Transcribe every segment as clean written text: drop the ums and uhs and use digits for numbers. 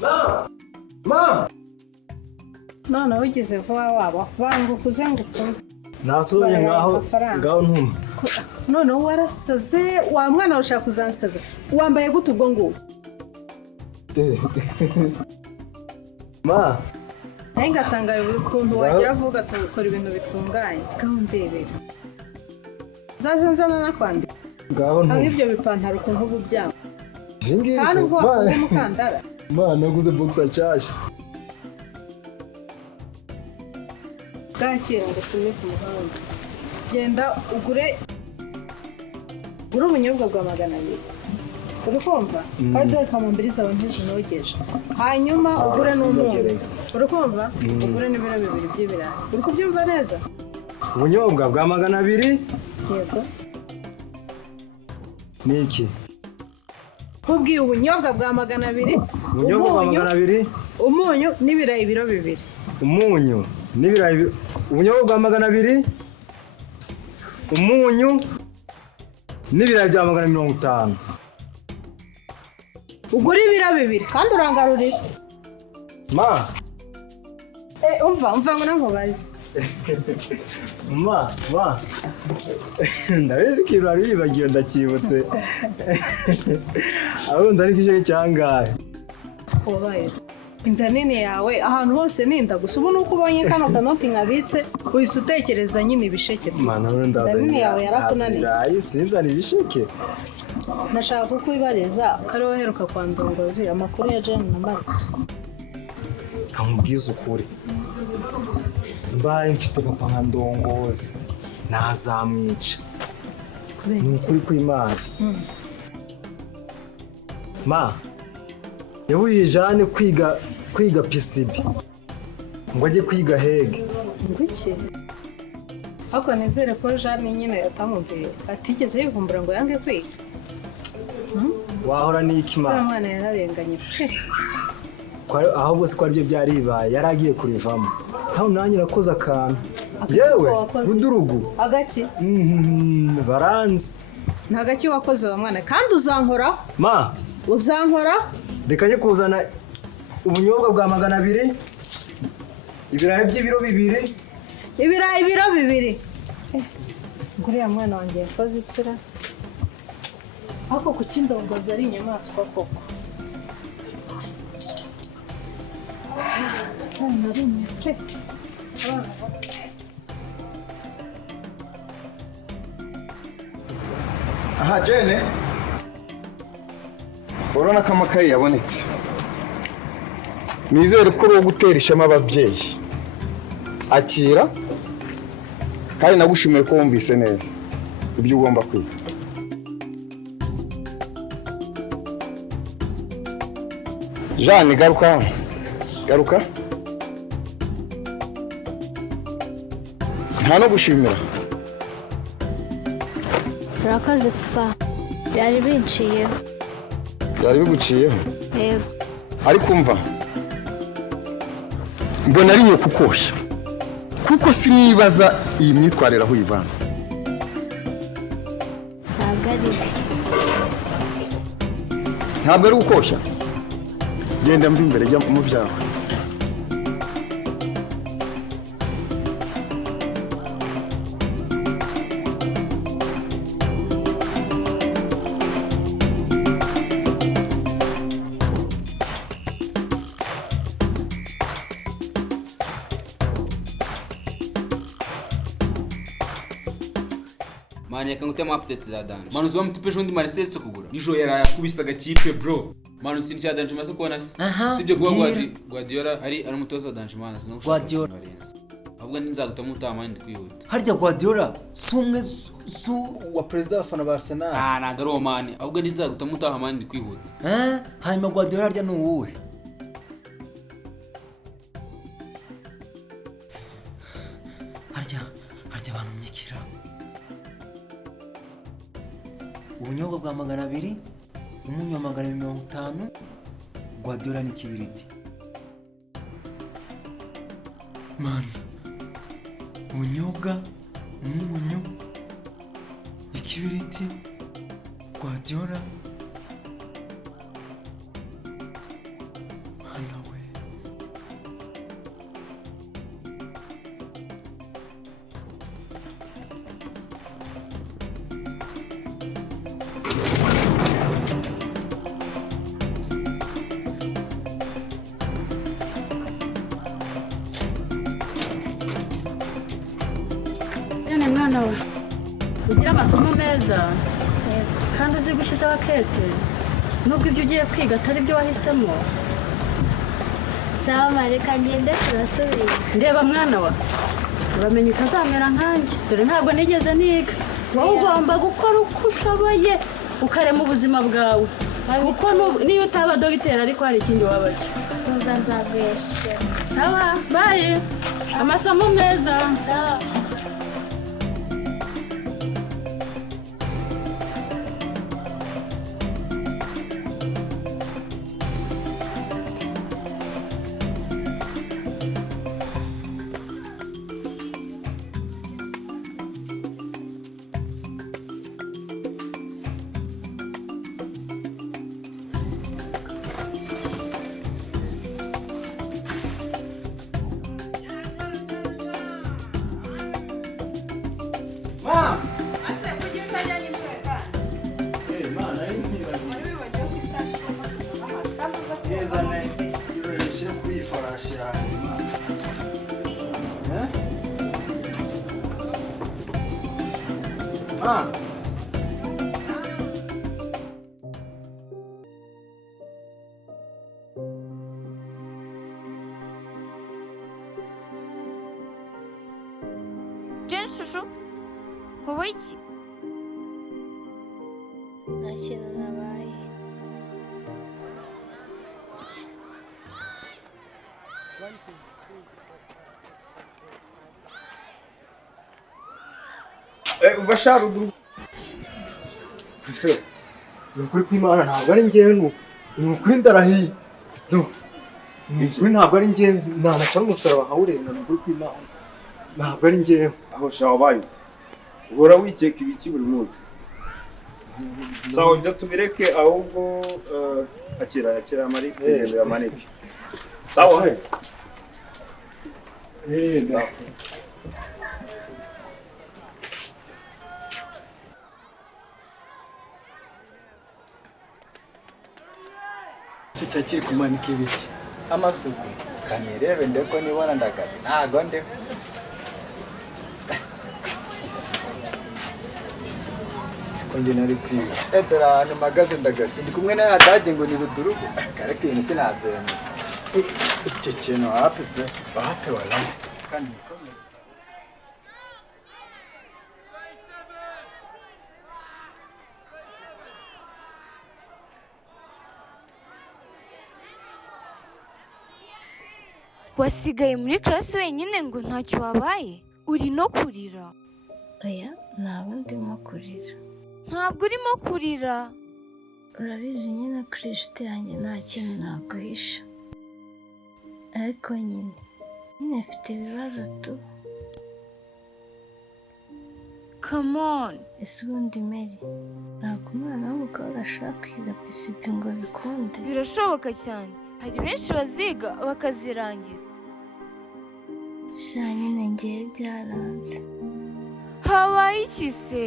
Ma! None wigeze vuba waba vanga ukuzenga ukunde. Nasohoye ngaho ntuma. None warasaze wa mwana ushaka kuzansaza. Wambaye gute ubwo ngo? Ma! Nenga tangaye ukuntu wagira vuga tukora ibintu bitunganye. Kandebera. Zazanzana nakwandi. Ngaho ntuma. Ibyo bipantaro ukuntu ubu byabo. Jingize. Hano ngo mukandara. Ma, naguze boxer cyashya. Gakira ngo tuve ku muhanda. Genda ugure ubunyobwa bwa 200. Uri kumva? Kandi kamambiriza wanjye nogeje. Hanyuma ugure n'umunyu. Uri kumva? Ugure n'ibiro 2 by'ibirayi. Uri kubyumva neza? Ubunyobwa bwa 200? Yego. Niki? Kubwiye ubunyobwa bwa 200? Ubunyobwa bwa 200? Umunyu n'ibirayi ibiro 2. Umunyu n'ibirayi ubunyobwa bwa 200? Umunyu n'ibirayi bya 150. Ugura ibiro 2 kandi urangarurira. Ma. Umva ngo namubaze. Ma. Ndabizi ko ari bibagiye ndakibutse. Ahunze ari kije cyangaye. Obaye. Inda nini yawe ahantu hose ninda gusa ubu nuko ubonye kano kanoti nkabitse uhise utekereza nyine ibisheke. Mana ndaza. Nini yawe yarakunaniye. Ayi sinzana ibisheke. Nashaka kukwibariza kare waheruka kwa Ndongozi amakuru ya Jane na Mari. Kamubwiza ukuri. Mbaye mfite papa nka Ndongozi nazamwica. Ni ukuri kw'Imana. Ma. Yahuye Jane kwiga PCB. Ngo ajye kwiga hege. Ngwiki? Ako nizere ko Jane nyine yatamubwiye atigeze yivumbura ngo yange kwiga. Wahora n'iki ma? Mwana yararenganye. Aho bose ko aribyo byari bibaye yaragiye kurivamo. Aho nanjye nakoze akantu. Yewe udurugu. Agaki? Baranze. Ntagaki wakoze wa mwana kandi uzankoraho. Ma. Uzankoraho? Reka njye kuzana ubunyobwa bwa 200. Ibirayi by'ibiro 2. Ibirayi ibiro 2. Nguriya mwana wanjye yakoze ikira. Ako kuki Ndongozi ari inyamaswa koko. Aha Jane. Urabona ko amakaye yabonetse. Nizere ko uri gutera ishema ababyeyi. Akira. Kandi nagushimiye ko wumvise neza ibyo ugomba kwiga. Jane garuka hano. Garuka. Nta no gushimira. Urakaze papa. Byari binciyeho. Byari biguciyeho? Yego. Ariko umva. Mbona ari nyo kukoshya. Kuko sinibaza iyi myitwarire aho ivana. Ntabwo ari ukoshya. Genda mvi imbere jya mu byawe. Mani reka ngutema update za danje. Manu zo mtupeje undi Marcel cyo kugura. Nijo yarakubisaga kipe bro. Manu sinzi cya danje maze kubona se. Sibyo kuba Guardiola ari umutoza danje mana sino Guardiola. Ahubwo nzagutama utama ndi kwihuta. Harya Guardiola sumwe wa president wa fana ba Arsenal. Nagaro mani. Ahubwo nzagutama utama ndi kwihuta. Hanyuma Guardiola harya nuwuhe? Harya abantu myikira. Ubunyobwa bwa 200, umunyu wa 150, Guardiola ni kibiriti. Man. Ubunyobwa, umunyu, ikibiriti, Guardiola. Mana we. None mwana we ugira amasomo meza kandi uzi gushyizeho akete nubwo ibyo ugiye kwiga atari byo wahisemo. sawa mareka ngende turasubira. Ndeba mwana wa uramenye utazamera nkanjye dore ntabwo nigeze niga. Wowe ugomba gukora uko ushoboye ukarema ubuzima bwawe kuko niyo utaba dogiteri ariko hari ikindi waba cyo. Nzagweshe. Sawa bye amasomo meza. Sawa. Jen shushu wowe iki? Nta kintu nabaye. Ubasharudu. Prefe. Nukuri kw'Imana ntabwo ari njyewe nukuri ndarahiye. Nukuri ntabwo ari njyewe nanaca n'umusaraba nkawurenga nukuri kw'Imana. Ntabwo ari njyewe. Aho shaho bayo. Uhora wikeka ibiki buri munsi. Sawa ibyo tubireke ahubwo akira amaliste ngendo ya maneke. Sawa. Sicyo kiri kumanika ibiki. Amasuku kanirebe ndeko nibona ndagaze ntago nde Sikonje nari kwiga. edera ni magaze ndagaze ndi kumwe na adade ngo ni rudurugo kareke ibintu sinabyemera Iki kintu hapi pe. Hapi wala. Kandi Wasigaye muri class wenyine ngo ntacyo wabaye? Uri no kurira? Oya ntabwo ndimo kurira. Ntabwo urimo kurira? Urabizi nyine kuri inshuti yanjye nta kintu naguhisha. Ariko nyine mfite ibibazo tu. Come on. Ese ubundi Mary ntabwo umwana w'umukobwa ashobora kwiga PCP ngo bikunde? Birashoboka cyane. Hari benshi baziga bakazirangira. Sha nyine ngiye byaranze. Habaye iki se?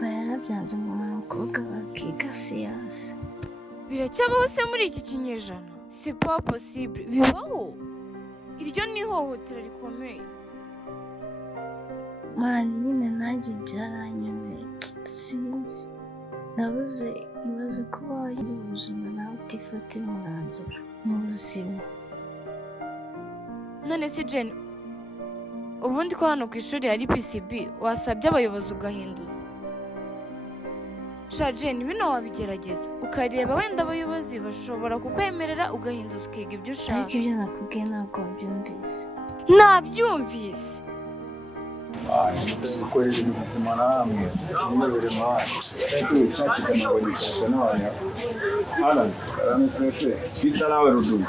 Barabyanze ngo nta mukobwa bakiga siyansi. Biracyabaho se muri iki kinyejana? C'est pas possible. Bibaho? Iryo ni ihohotera rikomeye. Mani nyine nanjye byaranyobeye. Sinzi. Nabuze ibaze kuba wagira ubuzima nawe utifatira umwanzuro mu buzima. None si Jen, ubundi ko hano ku ishuri hari PCB wasabye abayobozi ugahinduza? Sha Jen, bino wabigerageza ukareba wenda abayobozi bashobora kukwemerera ugahinduza ukiga ibyo ushaka. Ariko ibyo nakubwiye ntabwo wabyumvise. Nabyumvise. gukorera ibintu bizima namwe kimebere mwana cyakigana ngo nikasha none Alan karame prefe Twita nawe rudumu.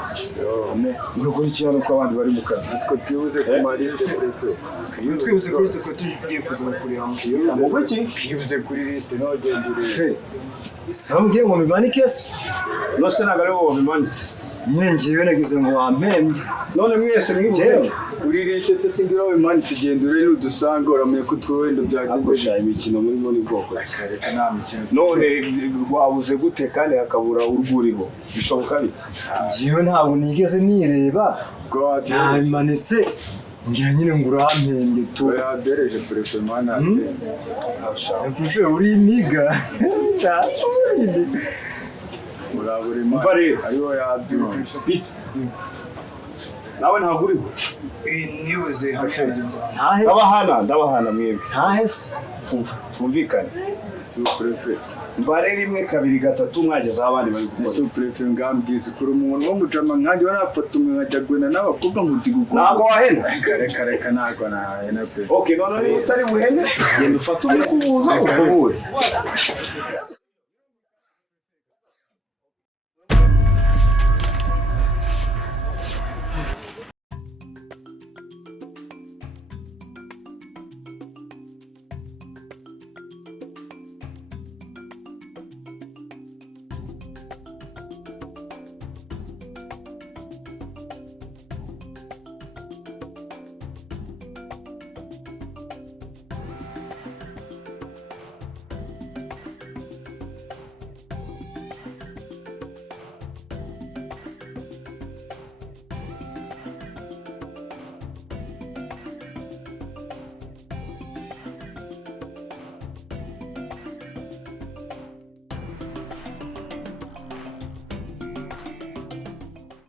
ne Urukora ikintu ko abandi bari mu kazi. siko twibuze ku maliste prefe twibuze kuri siko tugiye kuza kureba mu kiyo. Amubwo iki? twibuze kuri liste nogendere Sambye ngo mimanike se. No se nagare wo bimanitse. nyewe nagize ngo wampembye none mwese mwibuze uririshe se singira we mani tugendure n'udusanga uramenye ko twendo byagenze imikino muri bwoko nta mikino none rwabuze gute kandi hakabura urwuriho bishoboka bite nyewe ntabwo nigeze nireba nabimanitse ngira nyine ngo urampembye tu yadereje prefe mana prefe uri niga muraburi mana ariho yabyuma bite nawe ntabwo uriho nibuze haferenza ndabahana mwebwe ntahese twumvikane suprefe mbare rimwe kabiri gatatu mwagezeho abandi bari gukora suprefe ngambwiza kuri umuntu wo mujama nkanjye warafata umwe nkajyagwena n'abakobwa nkudigukora ntabwo wahena reka ntabwo nahena pe okay none utari buhene genda ufate umwe kubuza ukahure